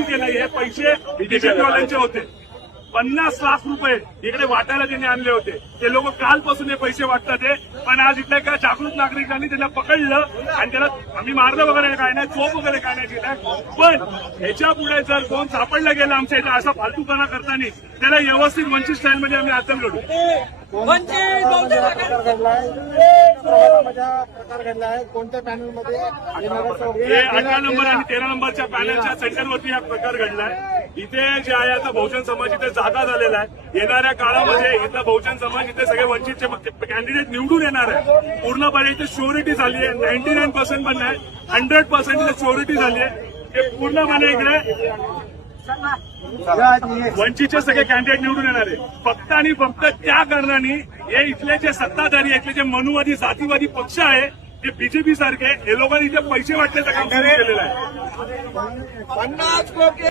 कबूल केलं हे पैसे बीजेपीवाल्यांचे होते. 50 लाख रुपये इकडे वाटायला त्यांनी आणले होते. ते लोक कालपासून हे पैसे वाटतात ते, पण आज इथल्या एका जागृत नागरिकांनी त्याला पकडलं आणि त्याला आम्ही मारलं वगैरे काय नाही, चोप वगैरे काय नाही केलं. पण ह्याच्या पुढे जर कोण सापडलं गेलं आमच्या इथे असा फालतूपणा करताना त्याला व्यवस्थित वंचित स्टाईलमध्ये आम्ही आंदोलन लढू. प्रकार घडलाय कोणत्या पॅनलमध्ये? 18 नंबर आणि 13 नंबरच्या पॅनलच्या सेंटरवरती हा प्रकार घडलाय. इथे जे आहे आता बहुजन समाज इथे जागा झालेला आहे. येणाऱ्या काळामध्ये इथला बहुजन समाज इथे सगळे वंचितचे कॅन्डिडेट निवडून येणार आहे. पूर्णपणे इथे श्युरिटी झाली आहे. 99% पण नाही, 100% इथे श्युरिटी झाली आहे. हे पूर्णपणे इकडे वंचितचे सगळे कॅन्डिडेट निवडून येणार आहे. फक्त आणि फक्त त्या कारणाने हे इथले जे सत्ताधारी इथले जे मनुवादी जातीवादी पक्ष आहे ते बीजेपी सारखे हे लोकांनी इथे पैसे वाटण्याचं काम सुरू केलेलं आहे.